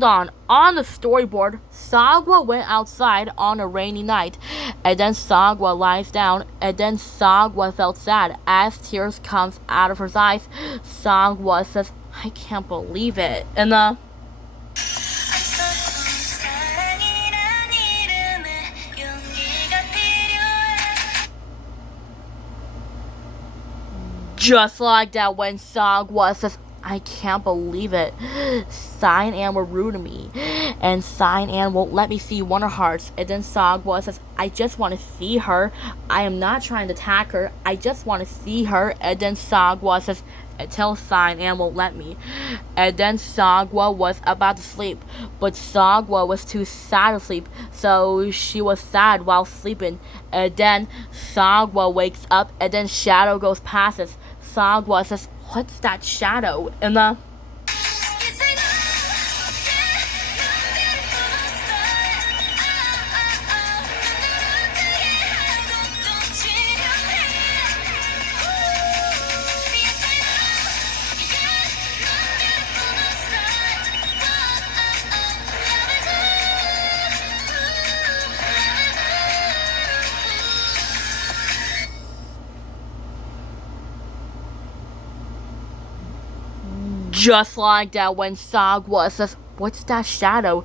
hold on the storyboard, Sagwa went outside on a rainy night, and then Sagwa lies down, and then Sagwa felt sad as tears comes out of her eyes. Sagwa says, I can't believe it. And just like that, when Sagwa says, I can't believe it, Cyan were rude to me, and Cyan won't let me see Wonder Hearts. And then Sagwa says, I just want to see her. I am not trying to attack her. I just want to see her. And then Sagwa says, until Cyan won't let me. And then Sagwa was about to sleep, but Sagwa was too sad to sleep, so she was sad while sleeping. And then Sagwa wakes up, and then Shadow goes past us. Sagwa says, what's that shadow? And just like that, when Sagwa says, what's that shadow?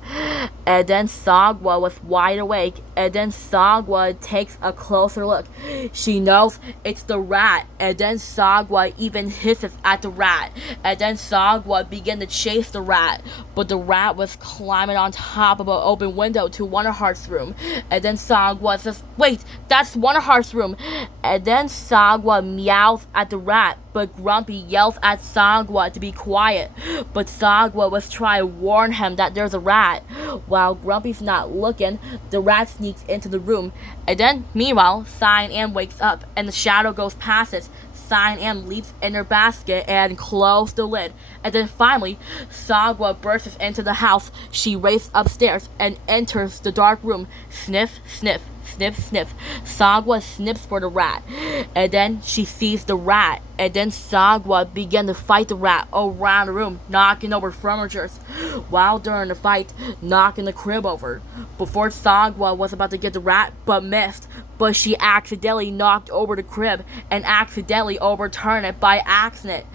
And then Sagwa was wide awake, and then Sagwa takes a closer look. She knows it's the rat, and then Sagwa even hisses at the rat, and then Sagwa began to chase the rat, but the rat was climbing on top of an open window to Wonder Heart's room. And then Sagwa says, wait, that's Wonder Heart's room. And then Sagwa meows at the rat, but Grumpy yells at Sagwa to be quiet, but Sagwa was trying to warn him that there's a rat. While Grumpy's not looking, the rat sneaks into the room, and then, meanwhile, Cyan wakes up, and the shadow goes past it. Cyan leaps in her basket and closes the lid, and then finally, Sagwa bursts into the house. She races upstairs and enters the dark room. Sniff, sniff, sniff, sniff. Sagwa sniffs for the rat, and then she sees the rat, and then Sagwa began to fight the rat around the room, knocking over furniture, while during the fight, knocking the crib over. Before Sagwa was about to get the rat, but missed, but she accidentally knocked over the crib and accidentally overturned it by accident.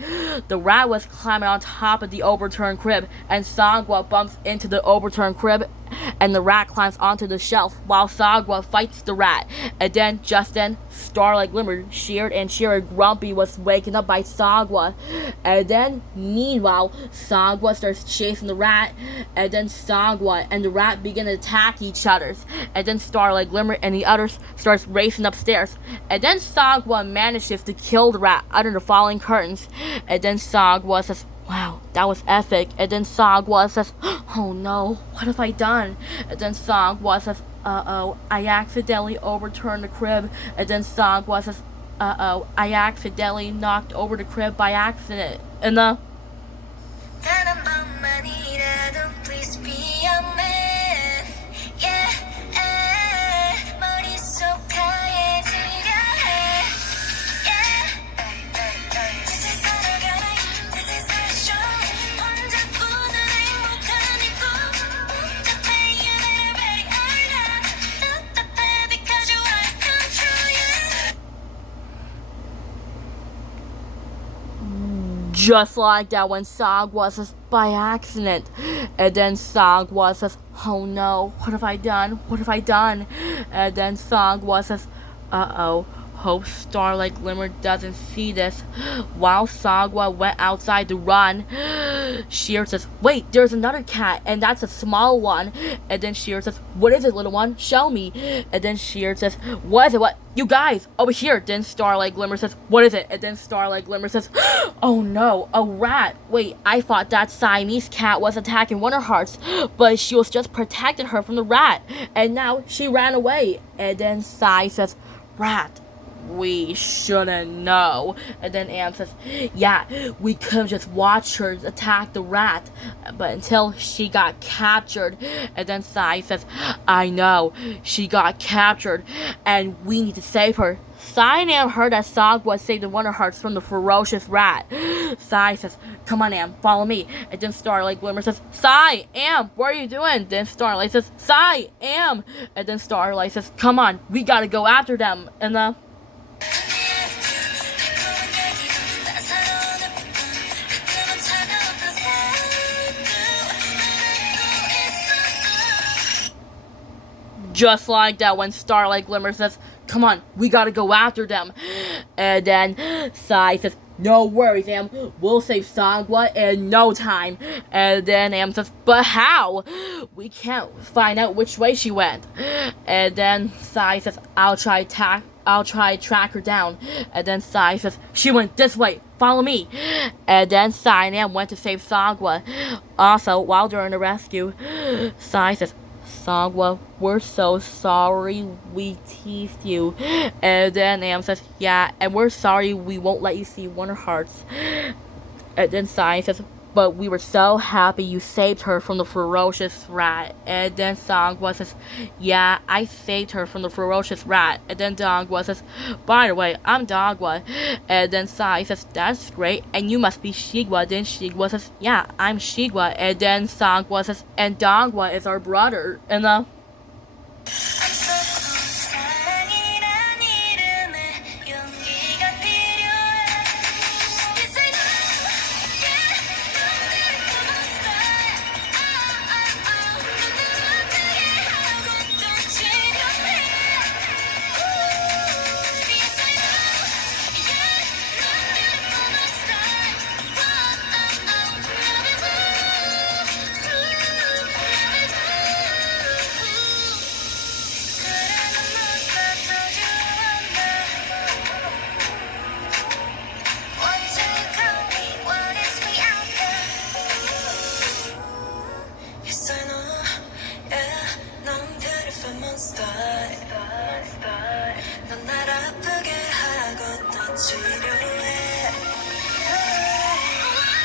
The rat was climbing on top of the overturned crib, and Sagwa bumps into the overturned crib, and the rat climbs onto the shelf while Sagwa fights the rat. And then, just then, Starlight glimmered, sheared and sheared. Grumpy was waken up by Sagwa. And then, meanwhile, Sagwa starts chasing the rat, and then Sagwa and the rat begin to attack each other. And then Starlight glimmered and the others starts racing upstairs. And then Sagwa manages to kill the rat under the falling curtains. And then Sagwa says, wow, that was epic. And then Sagwa says, oh no, what have I done? And then Sagwa says, uh-oh, I accidentally overturned the crib. And then Sagwa says, uh-oh, I accidentally knocked over the crib by accident. And just like that, when Sagwa says, by accident. And then Sagwa says, oh no, what have I done? What have I done? And then Sagwa says, uh-oh, hope Starlight Glimmer doesn't see this. While Sagwa went outside to run, Sheer says, wait, there's another cat, and that's a small one. And then Sheer says, what is it, little one? Show me. And then Sheer says, what is it? What? You guys, over here. Then Starlight Glimmer says, what is it? And then Starlight Glimmer says, oh no, a rat. Wait, I thought that Siamese cat was attacking Wonder Hearts, but she was just protecting her from the rat, and now she ran away. And then Sai says, rat, we shouldn't know. And then Anne says, yeah, we could have just watched her attack the rat, but until she got captured. And then Sai says, I know, she got captured, and we need to save her. Sai heard that Sagwa saved the Wonder Hearts from the ferocious rat. Sai says, come on, Am, follow me. And then Starlight Glimmer says, Sai, Am, what are you doing? Then Starlight says, Sai, Am. And then Starlight says, come on, we gotta go after them. And just like that, when Starlight Glimmer says, come on, we gotta go after them. And then Sai says, no worries, Am, we'll save Sagwa in no time. And then Am says, but how? We can't find out which way she went. And then Sai says, I'll try track her down. And then Sai says, she went this way, follow me. And then Sai and Am went to save Sagwa. Also, while during the rescue, Sai says, Sagwa, we're so sorry we teased you. And then Am says, yeah, and we're sorry we won't let you see Wonder Hearts. And then Sai says, but we were so happy you saved her from the ferocious rat. And then Sagwa says, yeah, I saved her from the ferocious rat. And then Dogwa says, by the way, I'm Dogwa. And then Sai says, that's great, and you must be Shigwa. Then Shigwa says, yeah, I'm Shigwa. And then Sagwa says, and Dogwa is our brother. And